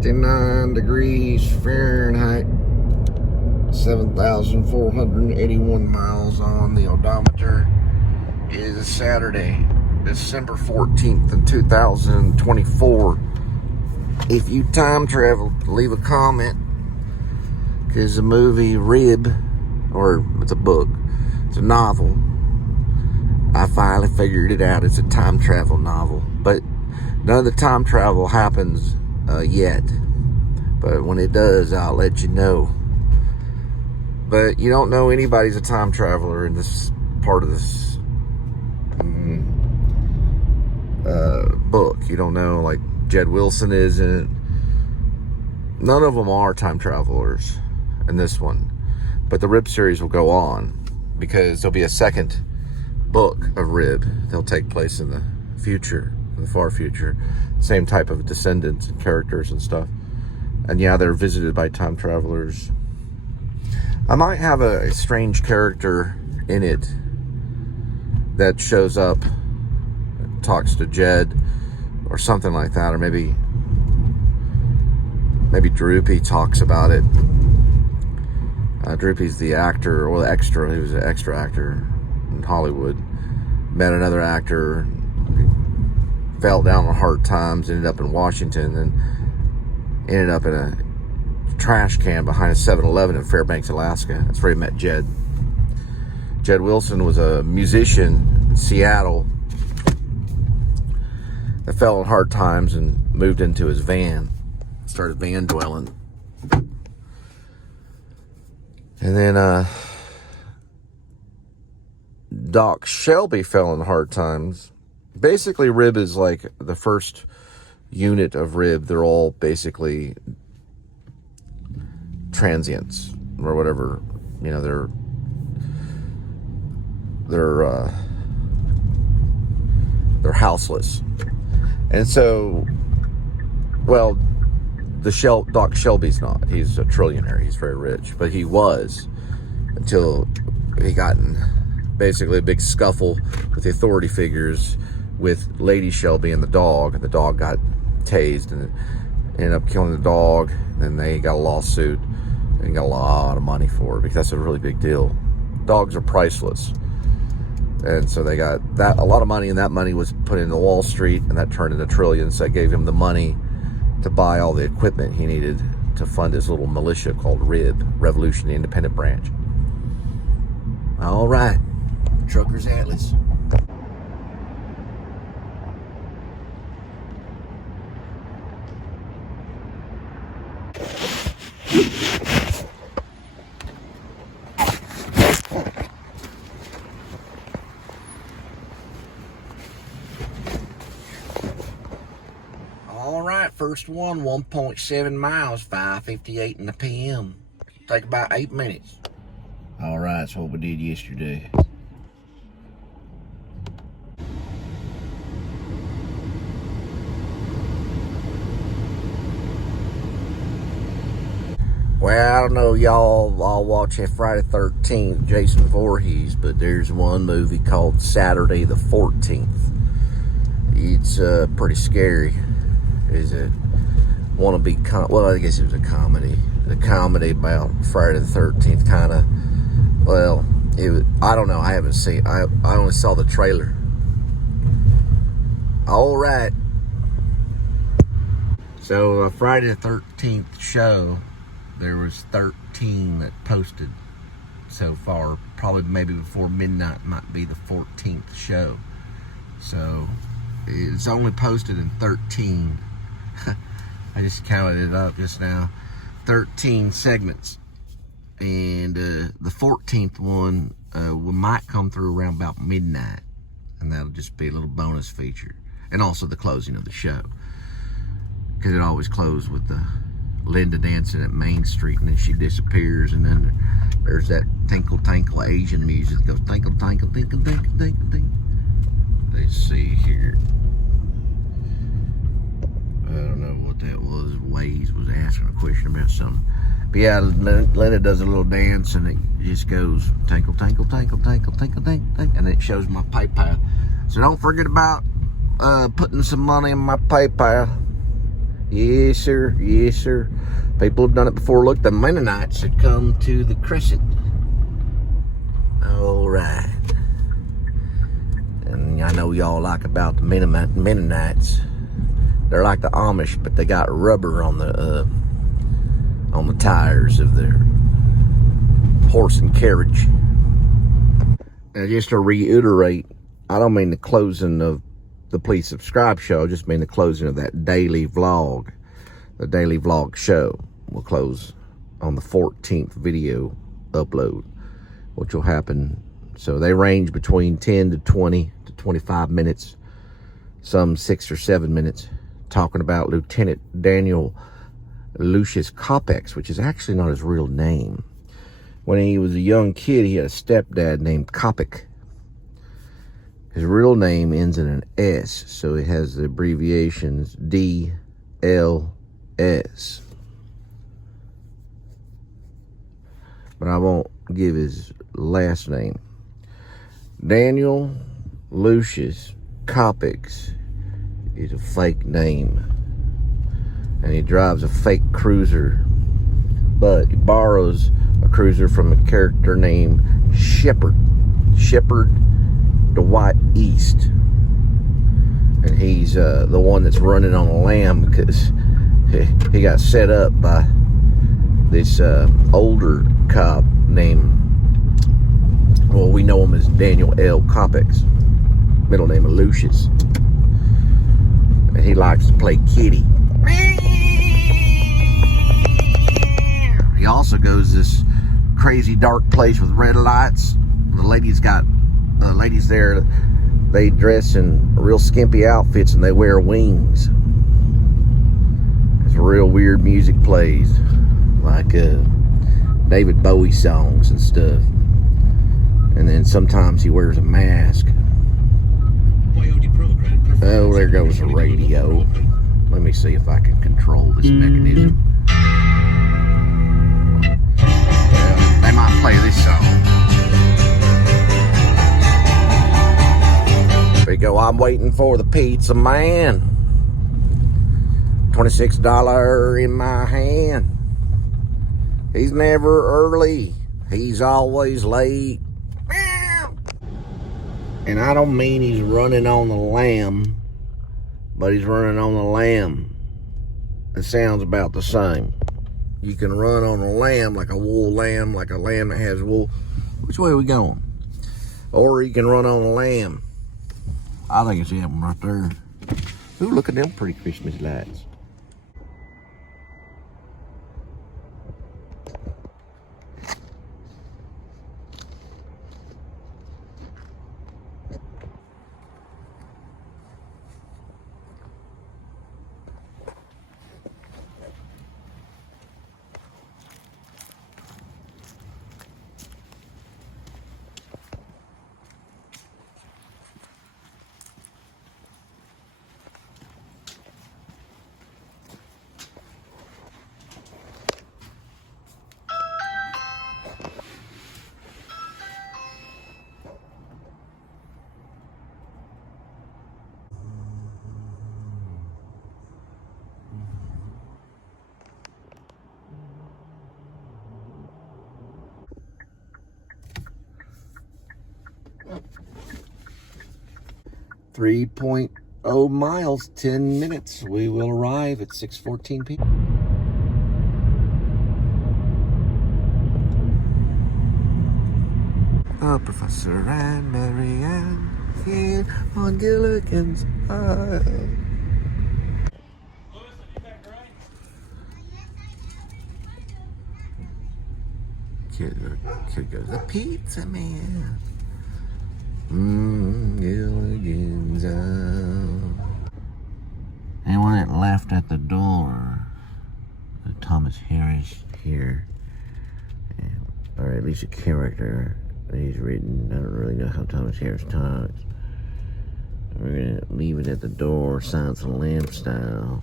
69 degrees Fahrenheit, 7,481 miles on the odometer. It is Saturday, December 14th in 2024. If you time travel, leave a comment, because the movie Rib, or it's a book, it's a novel. I finally figured it out. It's a time travel novel, but none of the time travel happens yet. But when it does, I'll let you know. But you don't know anybody's a time traveler in this part of this book. You don't know, like Jed Wilson isn't. None of them are time travelers in this one. But the Rib series will go on, because there'll be a second book of Rib. They'll take place in the future, in the far future. Same type of descendants and characters and stuff. And yeah, they're visited by time travelers. I might have a strange character in it that shows up, talks to Jed, or something like that. Or maybe Droopy talks about it. Droopy's the actor, or the extra. He was an extra actor in Hollywood. Met another actor, fell down on hard times, ended up in Washington, and ended up in a trash can behind a 7-Eleven in Fairbanks, Alaska. That's where he met Jed. Jed Wilson was a musician in Seattle that fell on hard times and moved into his van, started van dwelling. And then Doc Shelby fell in hard times. Basically, Rib is like the first unit of Rib. They're all basically transients or whatever. You know, they're houseless. And so, well, Doc Shelby's not. He's a trillionaire. He's very rich, but he was until he got in basically a big scuffle with the authority figures with Lady Shelby and the dog. And the dog got tased and ended up killing the dog. And they got a lawsuit and got a lot of money for it, because that's a really big deal. Dogs are priceless. And so they got that, a lot of money, and that money was put into Wall Street, and that turned into trillions. So that gave him the money to buy all the equipment he needed to fund his little militia called RIB, Revolutionary Independent Branch. All right, Trucker's Atlas. All right, first one, 1.7 miles, 5:58 in the p.m. Take about 8 minutes. All right, that's what we did yesterday. Well, I don't know, y'all all watching Friday the 13th, Jason Voorhees, but there's one movie called Saturday the 14th. It's pretty scary. Is it wannabe well, I guess it was a comedy. The comedy about Friday the 13th, kind of. Well, it was, I don't know. I haven't seen. I only saw the trailer. All right. So Friday the 13th show, there was 13 that posted so far. Probably maybe before midnight might be the 14th show. So it's only posted in 13. I just counted it up just now. 13 segments. And the 14th one might come through around about midnight. And that'll just be a little bonus feature. And also the closing of the show. Because it always closed with the Linda dancing at Main Street, and then she disappears, and then there's that tinkle tinkle Asian music that goes tinkle tinkle tinkle tinkle tinkle tinkle. Let's see here. I don't know what that was. Waze was asking a question about something. But yeah, Linda does a little dance, and it just goes tinkle tinkle tinkle tinkle tinkle tinkle tinkle, and it shows my PayPal. So don't forget about putting some money in my PayPal. Yes, sir. Yes, sir. People have done it before. Look, the Mennonites had come to the crescent. All right. And I know y'all like about the Mennonites. They're like the Amish, but they got rubber on the tires of their horse and carriage. Now, just to reiterate, I don't mean the closing of the Please Subscribe show. I just mean the closing of that daily vlog. The daily vlog show will close on the 14th video upload, which will happen. So they range between 10 to 20 to 25 minutes, some 6 or 7 minutes, talking about Lieutenant Daniel Lucius Coppex, which is actually not his real name. When he was a young kid, he had a stepdad named Coppex. His real name ends in an S, so it has the abbreviations D.L.S. But I won't give his last name. Daniel Lucius Coppex is a fake name, and he drives a fake cruiser, but he borrows a cruiser from a character named Shepard Dwight East, and he's the one that's running on a lamb because he got set up by this older cop named, well, we know him as Daniel L. Coppex, middle name of Lucius, and he likes to play kitty. He also goes this crazy dark place with red lights. The ladies there, they dress in real skimpy outfits and they wear wings. It's real weird music plays, like David Bowie songs and stuff. And then sometimes he wears a mask. Oh, there goes the radio. Let me see if I can control this mechanism. They might play this song. There you go. I'm waiting for the pizza man. $26 in my hand. He's never early. He's always late. And I don't mean he's running on the lamb, but he's running on the lamb. It sounds about the same. You can run on a lamb, like a wool lamb, like a lamb that has wool. Which way are we going? Or you can run on a lamb. I think it's that one right there. Ooh, look at them pretty Christmas lights. .0 miles, 10 minutes. We will arrive at 6:14 p.m. Oh, Professor and Marianne here on Gilligan's Island. Kid goes, the pizza man. Gilligan's Island. Anyone that left at the door? Thomas Harris here. Or at least a character that he's written. I don't really know how Thomas Harris talks. We're gonna leave it at the door, Silence of the Lamb style.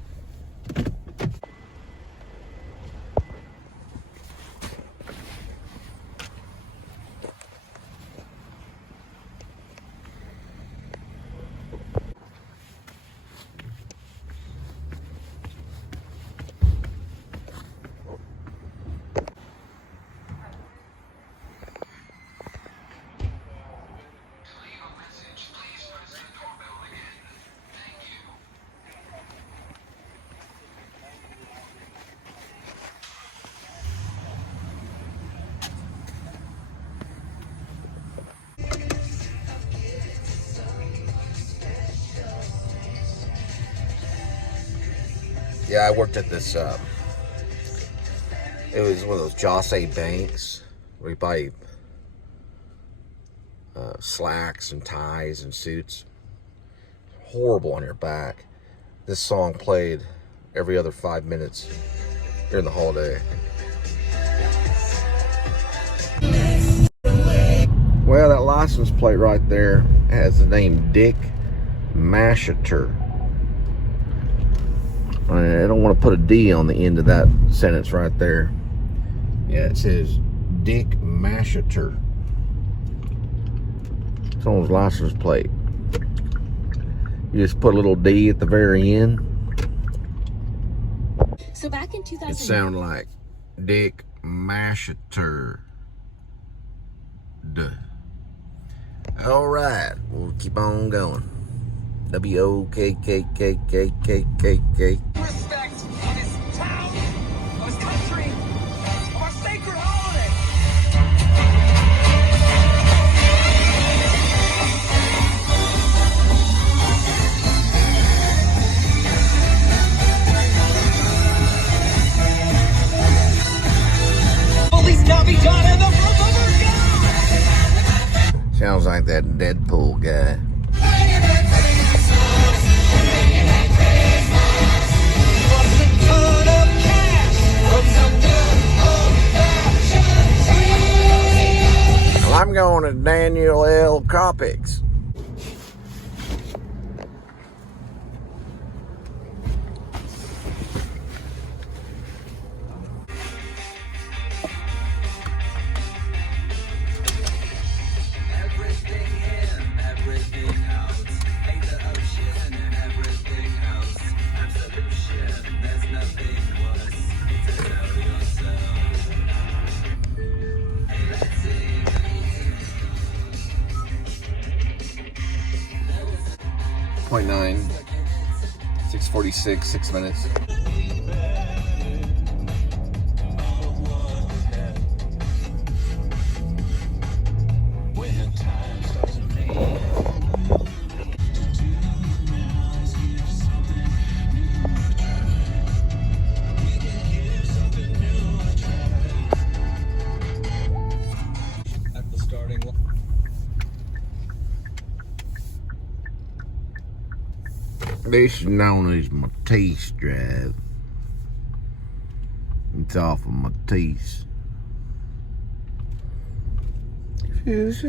Yeah, I worked at this, it was one of those Josse banks where you buy slacks and ties and suits. Horrible on your back. This song played every other 5 minutes during the holiday. Well, that license plate right there has the name Dick Masheter. I don't want to put a D on the end of that sentence right there. Yeah, it says Dick Masheter. It's on his license plate. You just put a little D at the very end. So back in 2000, it sounded like Dick Masheter. Duh. All right, we'll keep on going. W-O-K-K-K-K-K-K-K. Respect of his town, of his country, of our sacred holiday. Police cannot be done in the front of our God. Sounds like that Deadpool guy. Well, I'm going to Daniel L. Coppex. Everything in, everything out. A.D.W.C and everything else. Absolution, there's nothing worse to tell yourself. .9, 6:46, 6 minutes. At the starting line. This is known as Matisse Drive. It's off of Matisse. It's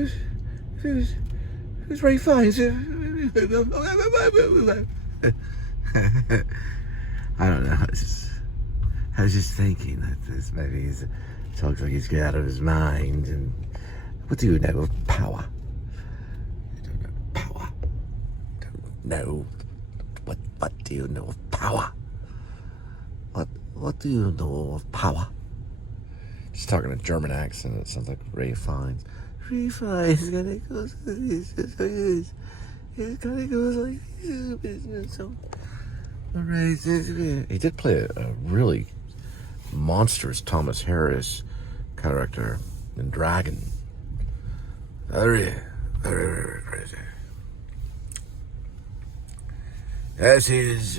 very fine. I don't know. I was just thinking that this maybe he talks like he's got out of his mind. And what do you know of power? I don't know power. Don't know. What do you know of power? What do you know of power? Just talking a German accent. It sounds like Ray Fiennes. Ray Fiennes kind of goes like this. It kind of goes like this. He did play a really monstrous Thomas Harris character in Dragon. Very crazy. As his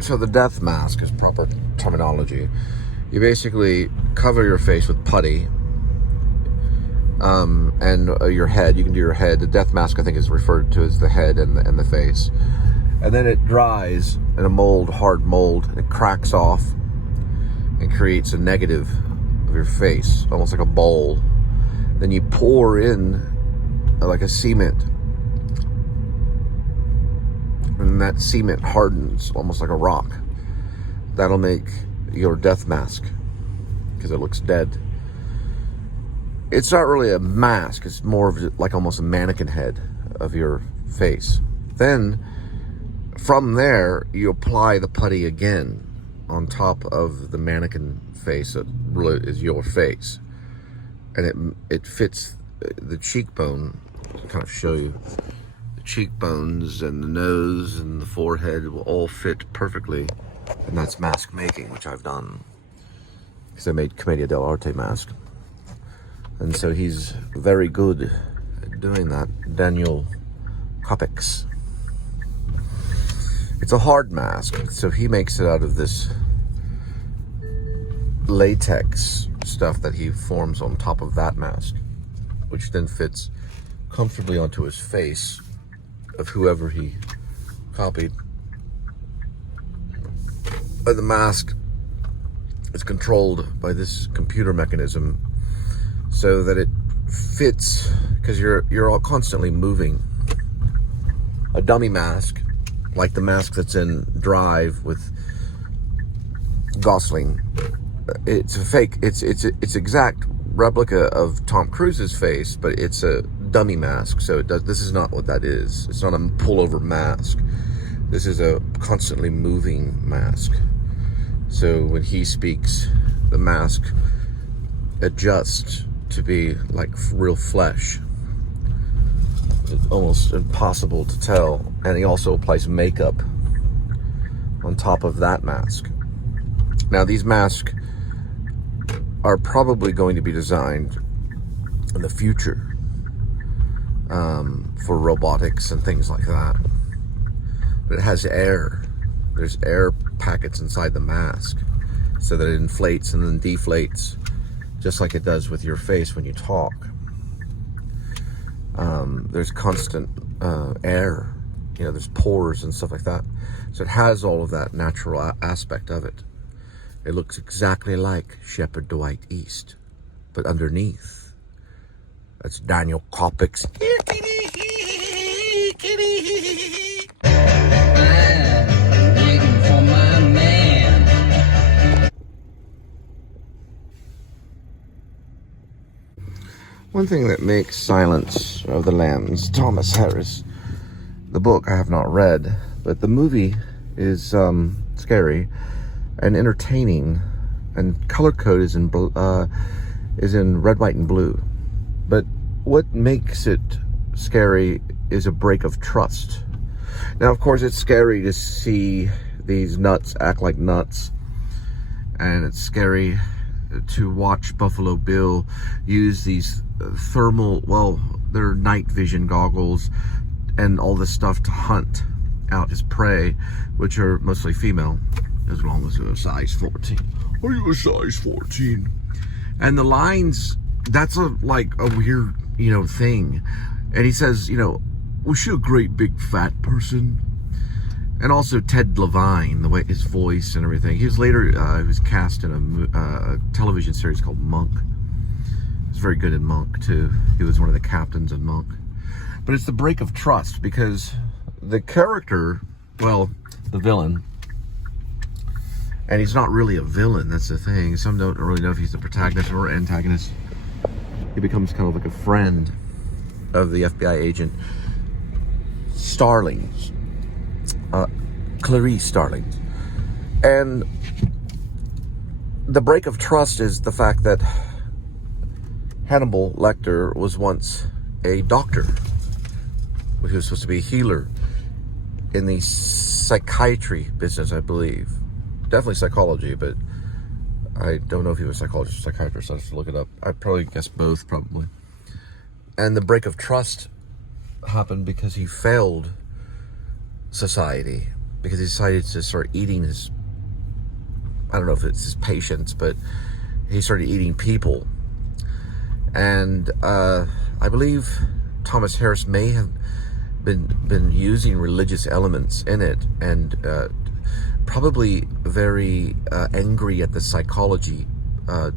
So the death mask is proper terminology. You basically cover your face with putty, and your head. You can do your head. The death mask, I think, is referred to as the head and the face. And then it dries in a mold, hard mold, and it cracks off and creates a negative of your face, almost like a bowl. Then you pour in like a cement, and that cement hardens almost like a rock. That'll make your death mask because it looks dead. It's not really a mask, it's more of like almost a mannequin head of your face. Then from there, you apply the putty again on top of the mannequin face that really is your face. And it fits the cheekbone. I'll kind of show you. The cheekbones and the nose and the forehead will all fit perfectly. And that's mask making, which I've done. Because I made Commedia dell'arte mask. And so he's very good at doing that. Daniel Coppex. It's a hard mask, so he makes it out of this latex stuff that he forms on top of that mask, which then fits comfortably onto his face of whoever he copied. But the mask is controlled by this computer mechanism so that it fits, because you're all constantly moving. A dummy mask, like the mask that's in Drive with Gosling, it's a fake. It's exact replica of Tom Cruise's face, but it's a dummy mask. So this is not what that is. It's not a pullover mask. This is a constantly moving mask. So when he speaks, the mask adjusts to be like real flesh. It's almost impossible to tell. And he also applies makeup on top of that mask. Now these masks are probably going to be designed in the future for robotics and things like that. But it has air. There's air packets inside the mask so that it inflates and then deflates, just like it does with your face when you talk. There's constant air, there's pores and stuff like that. So it has all of that natural aspect of it. It looks exactly like Shepherd Dwight East, but underneath, that's Daniel Coppex. Here, kitty, kitty. I'm waiting for my man. One thing that makes Silence of the Lambs, Thomas Harris, the book I have not read, but the movie is scary and entertaining, and color code is in red, white, and blue. But what makes it scary is a break of trust. Now, of course, it's scary to see these nuts act like nuts, and it's scary to watch Buffalo Bill use these they're night vision goggles and all this stuff to hunt out his prey, which are mostly female, as long as they're a size 14. Are you a size 14? And the lines, that's a weird, thing. And he says, was she a great big fat person? And also Ted Levine, the way his voice and everything. He was later, he was cast in a television series called Monk. He was very good in Monk too. He was one of the captains in Monk. But it's the break of trust, because the character, the villain, and he's not really a villain, that's the thing. Some don't really know if he's the protagonist or antagonist. He becomes kind of like a friend of the FBI agent Starlings, Clarice Starlings. And the break of trust is the fact that Hannibal Lecter was once a doctor. He was supposed to be a healer in the psychiatry business, I believe. Definitely psychology, but I don't know if he was a psychologist or psychiatrist. I have to look it up. I'd probably guess both, probably. And the break of trust happened because he failed society, because he decided to start eating his, I don't know if it's his patients, but he started eating people. And I believe Thomas Harris may have been using religious elements in it, and probably very angry at the psychology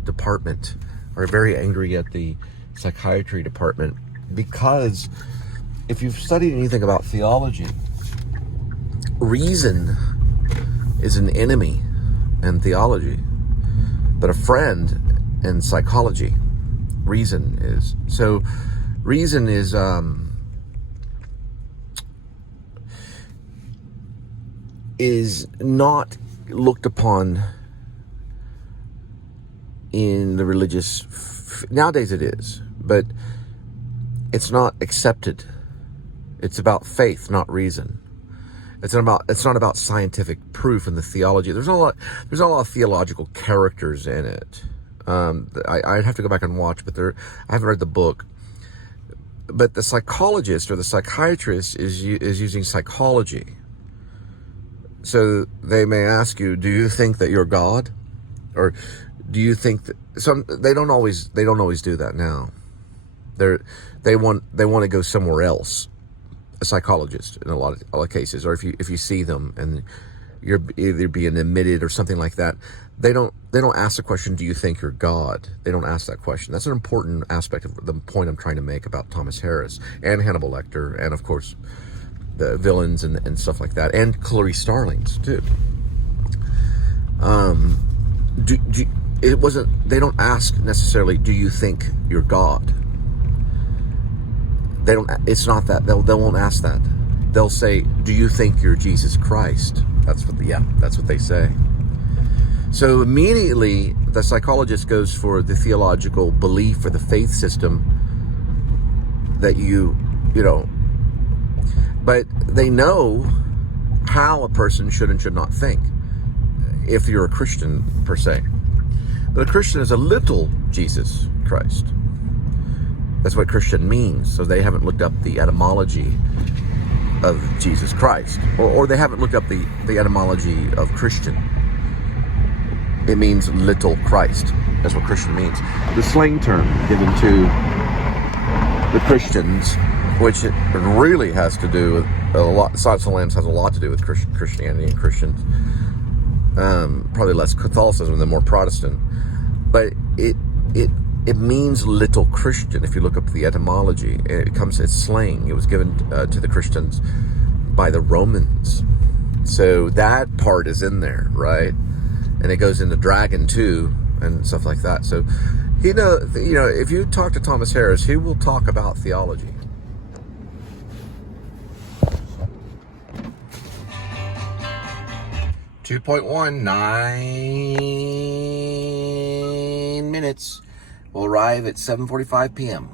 department, or very angry at the psychiatry department, because if you've studied anything about theology, reason is an enemy in theology, but a friend in psychology. Reason is is not looked upon in the religious, nowadays it is, but it's not accepted. It's about faith, not reason. It's not about scientific proof in the theology. There's not a lot of theological characters in it. I'd have to go back and watch, but I haven't read the book. But the psychologist or the psychiatrist is using psychology. So they may ask you, do you think that you're God? Or do you think that they don't always do that now. They want to go somewhere else. A psychologist in a lot of cases, or if you see them and you're either being admitted or something like that, they don't ask the question, do you think you're God? They don't ask that question. That's an important aspect of the point I'm trying to make about Thomas Harris and Hannibal Lecter, and of course the villains and stuff like that, and Clarice Starlings too. They don't ask necessarily, do you think you're God? It's not that. They won't ask that. They'll say, do you think you're Jesus Christ? That's what they say. So immediately the psychologist goes for the theological belief or the faith system that you know, but they know how a person should and should not think if you're a Christian per se. But a Christian is a little Jesus Christ. That's what Christian means. So they haven't looked up the etymology of Jesus Christ, or they haven't looked up the etymology of Christian. It means little Christ. That's what Christian means. The slang term given to the Christians, which it really has to do with a lot. Silence of the Lambs has a lot to do with Christianity and Christians. Probably less Catholicism than more Protestant, but it means little Christian. If you look up the etymology, it's slang. It was given to the Christians by the Romans. So that part is in there, right? And it goes into dragon too and stuff like that. So, you know, if you talk to Thomas Harris, he will talk about theology. (2.19 minutes). We'll arrive at 7:45 p.m.